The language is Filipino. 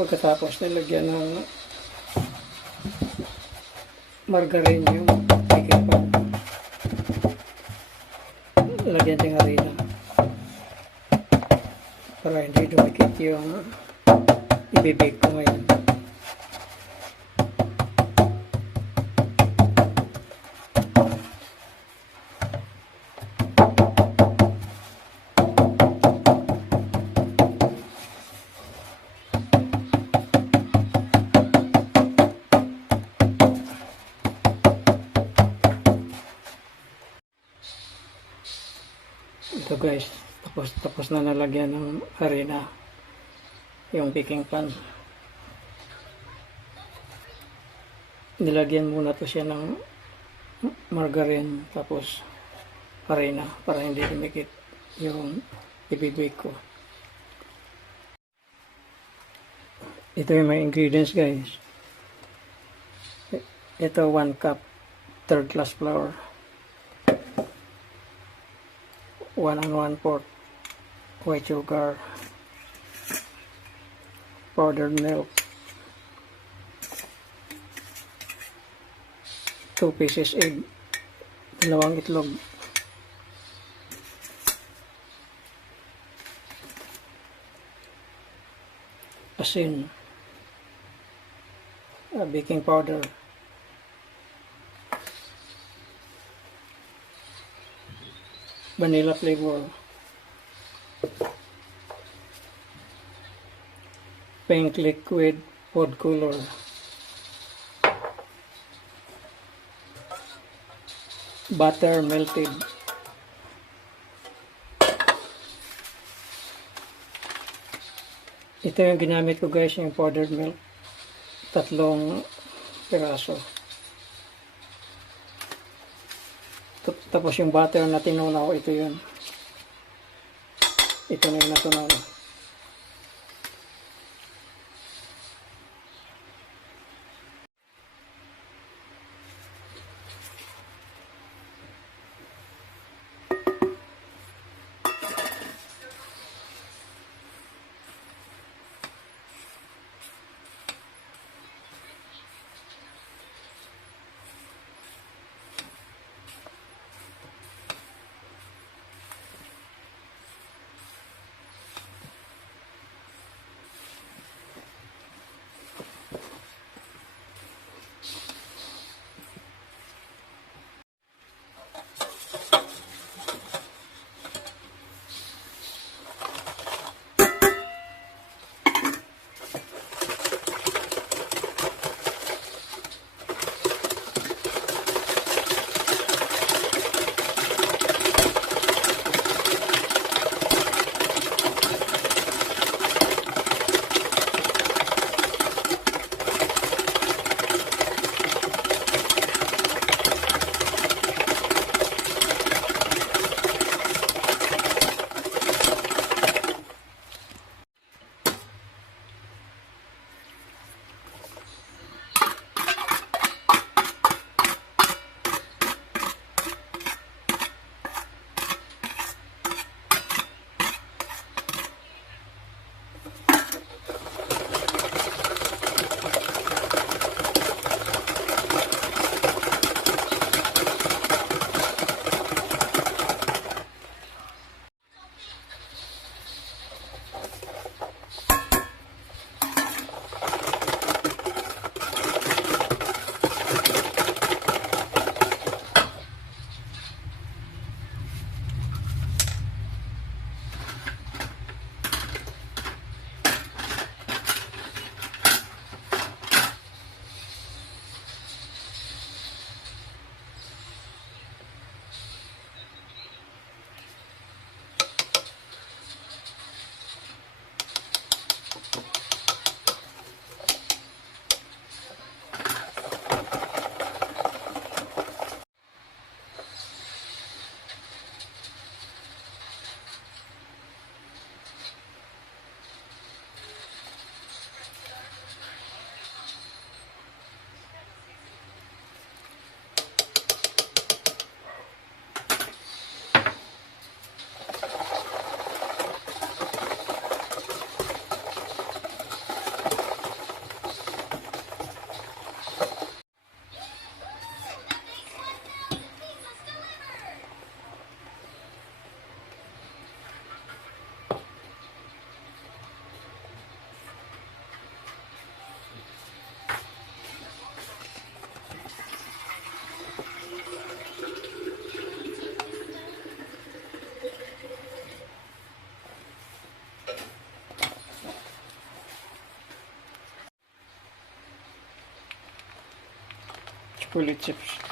Pagkatapos nilagyan ng margarine yung baking pan. Lagyan din harina para hindi dumikit yung ibibake ko ngayon. Ito guys, tapos na nalagyan ng harina yung baking pan. Nilagyan muna to siya ng margarine tapos harina para hindi dumikit yung ibibake ko. Ito yung mga ingredients guys. Ito 1 cup third class flour, 1 1/4 white sugar, powdered milk, 2 pieces egg, 2 itlog, asin, baking powder, vanilla flavor, pink liquid food color, butter melted, ito yung ginamit ko guys, yung powdered milk, 3 piraso. Tapos yung butter na tinunaw, ito yun. Ito na yung natunaw. Split chips.